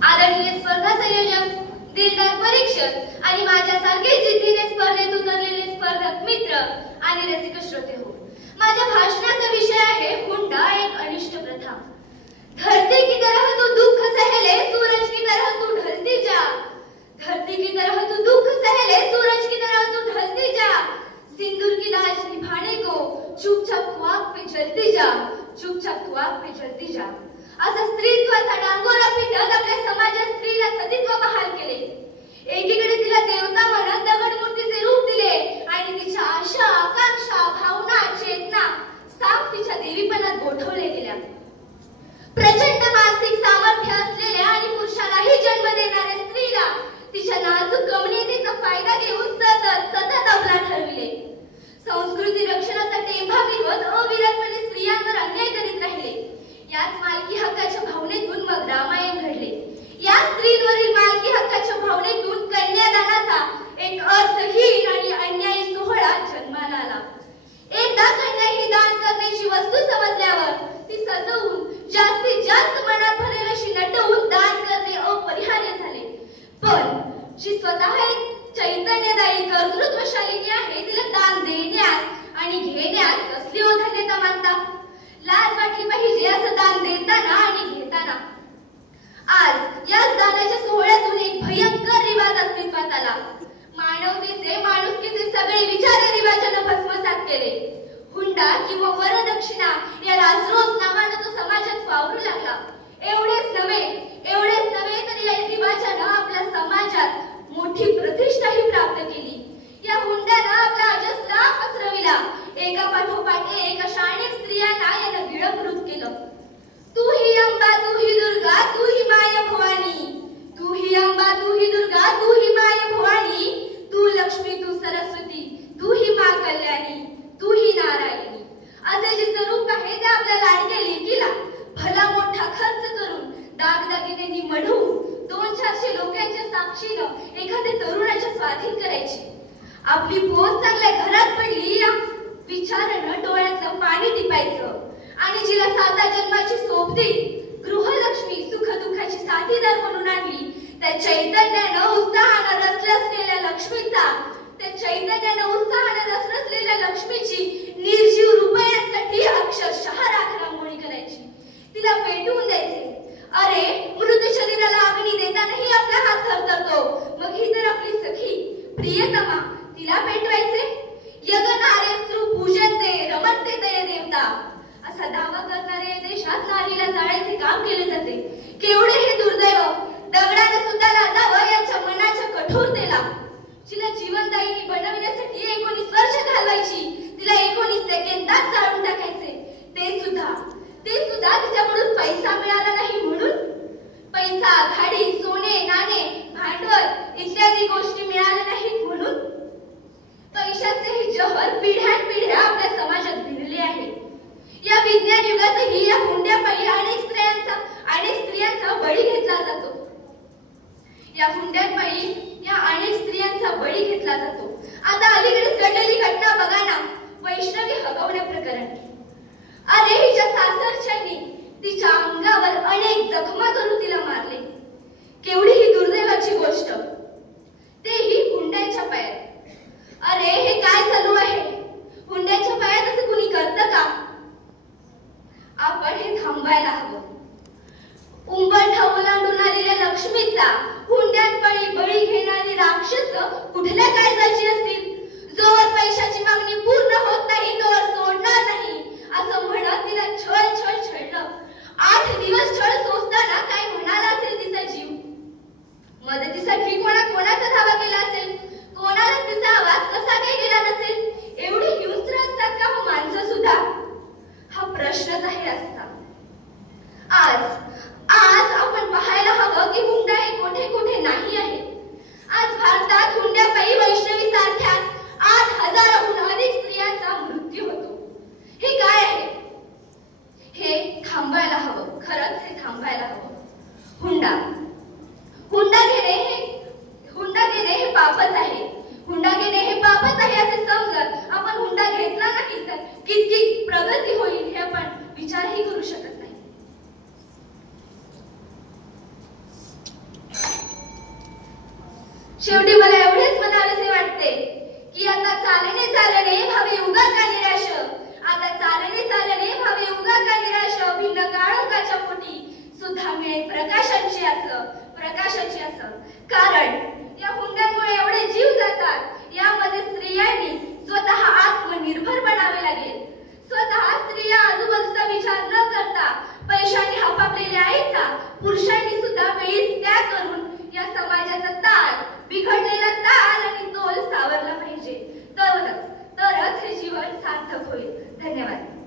आदरणीय स्पर्धा संयोजक, दिलदार परीक्षक आणि माझ्यासारखे जिद्दीने स्पर्धेत उतरलेले स्पर्धक मित्र आणि रसिक श्रोते हो, माझ्या भाषणाचा विषय आहे हुंडा एक अनिष्ट प्रथा। धरती की तरह तू दुख सहले, सूरज की तरह तू ढलती जा। धरती की तरह तू दुख सहले, सूरज की तरह तू ढलती जा। सिंदूर की लाज निभाने को चुपचाप तू आग पे जलती जा, चुपचाप तू आग पे जलती जा। असा स्त्रीत्वाचा डांगोरा पिटत आपल्या समाजात स्त्रीला सतीत्व बहाल केले। एकीकडे तिला देवता म्हणत दगडमूर्तीचे रूप दिले आणि तिच्या आशा, आकांक्षा, भावना, चेतना साफ तिच्या देवीपणात गोठवले गेल्या। प्रचंड मानसिक सामर्थ्य असलेल्या आणि पुरुषालाही जन्म देणाऱ्या स्त्रीला तिच्या नाजूक कमनीयतेचा फायदा घेऊन सतत अबला ठरविले। संस्कृती रक्षणाचा टेंभा गिरवत अविरतपणे स्त्रियांवर अन्याय करीत राहिले। याच मालकी हक्काच्या भावनेतून मग रामायण घडले। या स्त्रींवरील मालकी हक्काच्या भावनेतून कन्यादानाचा एक अर्थहीन आणि अन्यायी सोहळा जन्माला आला। एकदा कन्या ही दान करण्याची वस्तू समजल्यावर ती सजवून जास्तीत जास्त मनात भरेल अशी नटवून दान करणे अपरिहार्य झाले। पण जी स्वतः एक चैतन्यदायी कर्तृत्वशालिनी आहे, तिला दान देण्यात आणि घेण्यात कसली औदार्यता मानता? लाज वाटली पाहिजे असं दान देताना आणि घेताना। आज या दानाच्या सोहळ्यातून एक भयंकर रिवाज अस्तित्वात आला। मानवतेचे, माणुसकीचे सगळे विचार या रिवाजानं भस्मसात केले। हुंडा किंवा वरदक्षिणा या राजरोस नावानं तो समाजात वावरू लागला। एवढेच नव्हे तर या रिवाजानं आपल्या समाजात मोठी प्रतिष्ठाही प्राप्त केली। या हुंड्यानं आपला अजस्त्र पसरविला। एका पाठोपाठ एक अशा अनेक स्त्रियांना यानं गिळंकृत केलं। तू ही अंबा, तू ही दुर्गा, तू ही माय भवानी। तू ही अंबा, तू ही दुर्गा, तू ही माय भवानी। तू लक्ष्मी, तू सरस्वती, तू ही माँ कल्याणी, तू ही नारायणी। असे जे स्वरूप आहे ते आपल्या लाडक्या लेकीला भला मोठा खर्च करून दागदागिन्यांनी मढवून 200-400 लोकांच्या साक्षीनं एखाद्या तरुणाच्या स्वाधीन करायची। आपली पोच चांगल्या घरात पडली या विचारानं डोळ्यातलं पाणी टिपायचं आणि जिला 7 जन्माची सोबती गृहलक्ष्मी सुखदुःखाची साथीदार म्हणून आणली, त्या चैतन्यानं उत्साहानं रसलेल्या लक्ष्मीची निर्जीव रुपयांसाठी अक्षरशः राखरांगोळी करायची, तिला पेटवून द्यायचे। अरे मृत शरीराला अग्नी देतानाही आपला हात थरथरतो, मग ही तर आपली सखी प्रियतमा, तिला पेटवायचे। यज्ञार्यस्तु पूजन्ते रमन्ते तय देवता असा दावा करणारे देशात नारीला जाळायचे काम केले जाते। केवढे हे दुर्दैव! दगडाने सुद्धा लाजावं यांच्या मनाच्या कठोरतेला। जिला जीवनदायिनी बनवण्यासाठी 19 वर्ष घालवायची, तिला 19 सेकंदात जाळून टाकायचे। ते सुद्धा तिच्याकडून पैसा मिळाला नाही म्हणून। पैसा, गाडी, सोने, नाणे, भांडवल इत्यादी गोष्टी मिळाल्या नाहीत म्हणून। पैशाचे हे जहर पिढ्यानपिढ्या आपल्या समाजात भिनले आहे। या विज्ञान युगातही या हुंड्यापायी अनेक स्त्रियांचा बळी घेतला जातो। आता अलीकडेच घडलेली घटना बघा ना, वैष्णवी हगवणे प्रकरण। अरे हिच्या सासरच्यांनी तिच्या अंगावर अनेक जखमा करून तिला मारले। केवढी ही दुर्दैवाची गोष्ट, तेही हुंड्याच्या पायात। अरे हे काय चालू आहे? हुंड्याच्या पायात असं कुणी करतं का? आपण हे थांबायला हवं। उंबरठा ओलांडून आलेल्या लक्ष्मीचा हुंड्यात बळी घेणारी राक्षस कुठल्या कायद्याची असतील? जोवर पैशाची मागणी पूर्ण होत नाही तोवर सोडणार नाही असं म्हणत तिला छळलं। 8 दिवस छळ सोसताना काय म्हणाला असेल तिचा जीव? मदतीसाठी कोणाचा धावा केला असेल? कोणाला तिचा आवाज कसा काही गेला नसेल? एवढी हिंस्र असतात का माणसं सुद्धा? हा प्रश्नच आहे असता। आज आपण पाहायला हवं की हुंडा हे कुठे नाही आहे। आज भारतात हुंड्यापायी वैष्णवी सारख्याच 8000हून अधिक स्त्रियांचा मृत्यू होतो। हे काय आहे? हे थांबायला हवं, खरंच हे थांबायला हवं। हुंडा घेणे हे पापच आहे। हुंडा घेणे हे पापच आहे असे समजत आपण हुंडा घेतला नाही तर किती प्रगती होईल हे आपण विचारही करू शकत नाही। शेवटी मला एवढेच म्हणावेसे वाटते की आता चालणे चालणे भावे उगा का निराश, आता चालणे चालणे भावे उगा का निराश, भिन्न काळोखाच्या पोटी सुद्धा मिळे प्रकाशाची असं कारण या हुंड्यांमुळे एवढे जीव जातात। यामध्ये स्त्रियांनी स्वतः आत्मनिर्भर बनावे लागेल। स्वतः स्त्रिया आजूबाजूचा विचार न करता पैशाने हपापलेल्या आईचा पुरुषांनी सुद्धा वेळीच त्याग करून या समाजाचा ताल, बिघडलेला ताल आणि तोल सावरला पाहिजे। तरच हे जीवन सार्थक होईल। धन्यवाद।